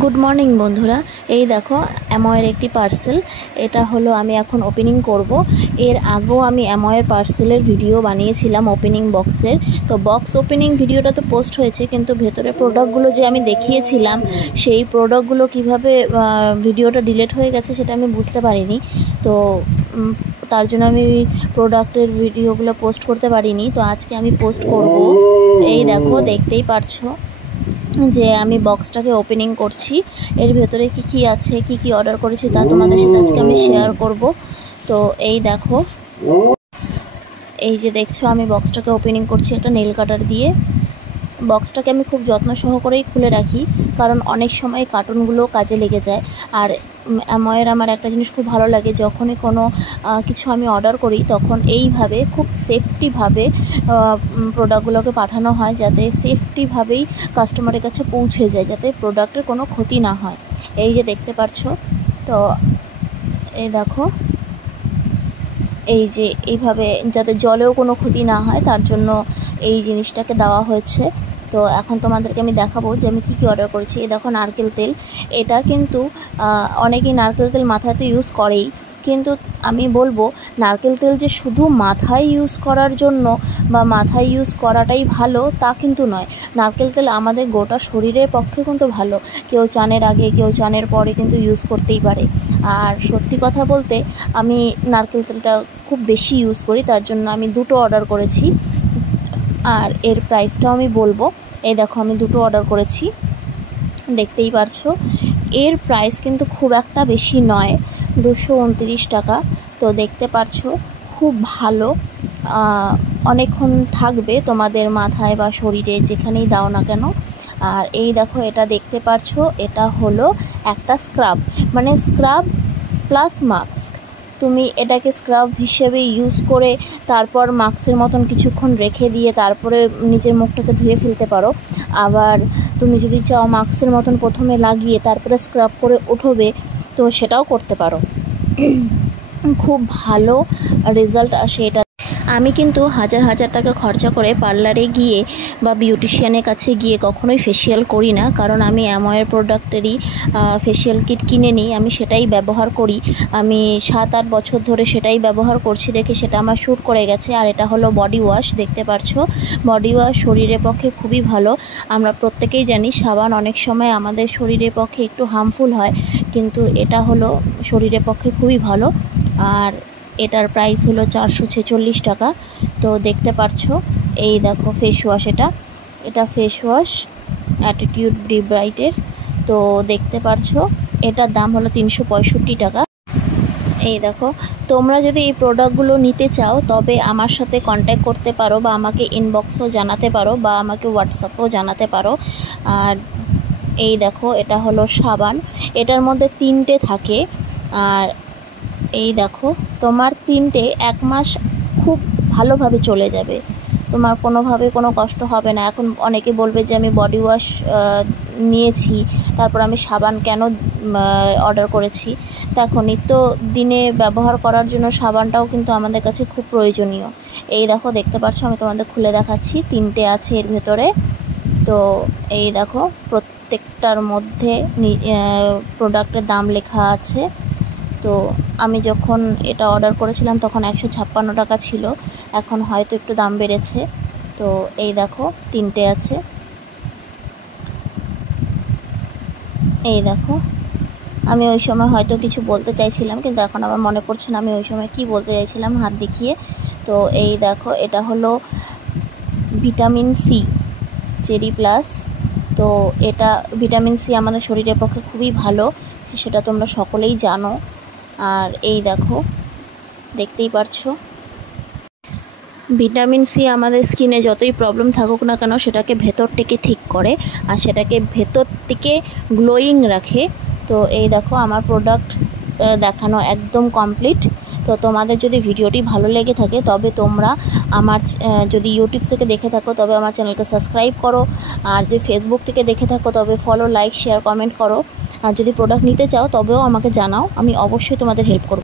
Good morning বন্ধুরা, এই দেখো অ্যাময়ের একটি পার্সেল। এটা হলো আমি এখন ওপেনিং করব। এর আগেও আমি অ্যাময়ের পার্সেলের ভিডিও বানিয়েছিলাম ওপেনিং বক্সের। তো বক্স ওপেনিং ভিডিওটা তো পোস্ট হয়েছে, কিন্তু ভেতরে প্রোডাক্টগুলো যে আমি দেখিয়েছিলাম সেই প্রোডাক্টগুলো কিভাবে ভিডিওটা ডিলিট হয়ে গেছে সেটা আমি বুঝতে পারিনি। তো তার জন্য আমি প্রোডাক্টের ভিডিওগুলো পোস্ট করতে পারিনি। তো আজকে আমি পোস্ট করব। এই দেখো, দেখতেই পারছো যে আমি বক্সটাকে ওপেনিং করছি। এর ভেতরে কি কি আছে, কি কি অর্ডার করেছি তা তোমাদের সাথে আজকে আমি শেয়ার করব। তো এই দেখো, এই যে দেখছো আমি বক্সটাকে ওপেনিং করছি একটা নেল কাটার দিয়ে। বক্সটাকে আমি খুব যত্ন সহকারেই খুলে রাখি, কারণ অনেক সময় কার্টুনগুলো কাজে লেগে যায়। আর অ্যাময়ের আমার একটা জিনিস খুব ভালো লাগে, যখনই কোনো কিছু আমি অর্ডার করি তখন এইভাবে খুব সেফটিভাবে প্রোডাক্টগুলোকে পাঠানো হয়, যাতে সেফটিভাবেই কাস্টমারের কাছে পৌঁছে যায়, যাতে প্রোডাক্টের কোনো ক্ষতি না হয়। এই যে দেখতে পাচ্ছো, তো এই দেখো, এই যে এইভাবে যাতে জলেও কোনো ক্ষতি না হয় তার জন্য এই জিনিসটাকে দেওয়া হয়েছে। তো এখন তোমাদেরকে আমি দেখাবো যে আমি কী কী অর্ডার করেছি। এই দেখো নারকেল তেল। এটা কিন্তু অনেকেই নারকেল তেল মাথায় তো ইউজ করেই, কিন্তু আমি বলবো নারকেল তেল যে শুধু মাথায় ইউজ করার জন্য বা মাথায় ইউজ করাটাই ভালো তা কিন্তু নয়। নারকেল তেল আমাদের গোটা শরীরের পক্ষে কিন্তু ভালো। কেউ চানের আগে, কেউ চানের পরে কিন্তু ইউজ করতেই পারে। আর সত্যি কথা বলতে আমি নারকেল তেলটা খুব বেশি ইউজ করি, তার জন্য আমি দুটো অর্ডার করেছি। আর এর প্রাইসটাও আমি বলবো। এই দেখো আমি দুটো অর্ডার করেছি, দেখতেই পারছো। এর প্রাইস কিন্তু খুব একটা বেশি নয়, 229 টাকা। তো দেখতে পারছো খুব ভালো, অনেকক্ষণ থাকবে তোমাদের মাথায় বা শরীরে যেখানেই দাও না কেন। আর এই দেখো, এটা দেখতে পারছো, এটা হলো একটা স্ক্রাব, মানে স্ক্রাব প্লাস মাস্ক। তুমি এটাকে স্ক্রাব হিসেবে ইউজ করে তারপর মাস্কের মতন কিছুক্ষণ রেখে দিয়ে তারপরে নিজের মুখটাকে ধুয়ে ফেলতে পারো। আবার তুমি যদি চাও মাস্কের মতন প্রথমে লাগিয়ে তারপরে স্ক্রাব করে উঠবে, তো সেটাও করতে পারো। খুব ভালো রেজাল্ট আসে এটা। আমি কিন্তু হাজার হাজার টাকা খরচা করে পার্লারে গিয়ে বা বিউটিশিয়ানের কাছে গিয়ে কখনোই ফেসিয়াল করি না, কারণ আমি অ্যাময়ের প্রোডাক্টেরই ফেসিয়াল কিট কিনে নিই, আমি সেটাই ব্যবহার করি। আমি 7-8 বছর ধরে সেটাই ব্যবহার করছি দেখে সেটা আমার শ্যুট করে গেছে। আর এটা হলো বডি ওয়াশ, দেখতে পারছো। বডি ওয়াশ শরীরের পক্ষে খুবই ভালো। আমরা প্রত্যেকেই জানি সাবান অনেক সময় আমাদের শরীরের পক্ষে একটু হার্মফুল হয়, কিন্তু এটা হলো শরীরের পক্ষে খুবই ভালো। আর এটার প্রাইস হলো 446 টাকা। তো দেখতে পারছো, এই দেখো ফেস ওয়াশ, এটা ফেস ওয়াশ অ্যাটিটিউড ব্রাইটের। তো দেখতে পারছো এটার দাম হলো 365 টাকা। এই দেখো, তোমরা যদি এই প্রোডাক্টগুলো নিতে চাও তবে আমার সাথে কন্ট্যাক্ট করতে পারো, বা আমাকে ইনবক্সও জানাতে পারো, বা আমাকে হোয়াটসঅ্যাপেও জানাতে পারো। আর এই দেখো, এটা হলো সাবান, এটার মধ্যে 3টে থাকে। আর এই দেখো, তোমার 3টে 1 মাস খুব ভালোভাবে চলে যাবে, তোমার কোনোভাবে কোনো কষ্ট হবে না। এখন অনেকে বলবে যে আমি বডি ওয়াশ নিয়েছি, তারপর আমি সাবান কেন অর্ডার করেছি। দেখো, নিত্য দিনে ব্যবহার করার জন্য সাবানটাও কিন্তু আমাদের কাছে খুব প্রয়োজনীয়। এই দেখো, দেখতে পাচ্ছ, আমি তোমাদের খুলে দেখাচ্ছি, 3টে আছে এর ভেতরে। তো এই দেখো, প্রত্যেকটার মধ্যে প্রোডাক্টের দাম লেখা আছে। তো আমি যখন এটা অর্ডার করেছিলাম তখন 156 টাকা ছিল, এখন হয়তো একটু দাম বেড়েছে। তো এই দেখো 3টে আছে। এই দেখো, আমি ওই সময় হয়তো কিছু বলতে চাইছিলাম, কিন্তু এখন আমার মনে পড়ছে না আমি ওই সময় কি বলতে চাইছিলাম হাত দেখিয়ে। তো এই দেখো, এটা হলো ভিটামিন সি চেরি প্লাস। তো এটা ভিটামিন সি আমাদের শরীরের পক্ষে খুবই ভালো, সেটা তোমরা সকলেই জানো। আর এই দেখো, দেখতেই পারছো, ভিটামিন সি আমাদের স্কিনে যতই প্রবলেম থাকুক না কেন সেটাকে ভেতর থেকে ঠিক করে, আর সেটাকে ভেতর থেকে গ্লোয়িং রাখে। তো এই দেখো, আমার প্রোডাক্ট দেখানো একদম কমপ্লিট। তো তোমাদের যদি ভিডিওটি ভালো লেগে থাকে তবে তোমরা আমার যদি ইউটিউব থেকে দেখে থাকো তবে আমার চ্যানেলকে সাবস্ক্রাইব করো, আর যদি ফেসবুক থেকে দেখে থাকো তবে ফলো, লাইক, শেয়ার, কমেন্ট করো। আর যদি প্রোডাক্ট নিতে চাও তবেও আমাকে জানাও, আমি অবশ্যই তোমাদের হেল্প করব।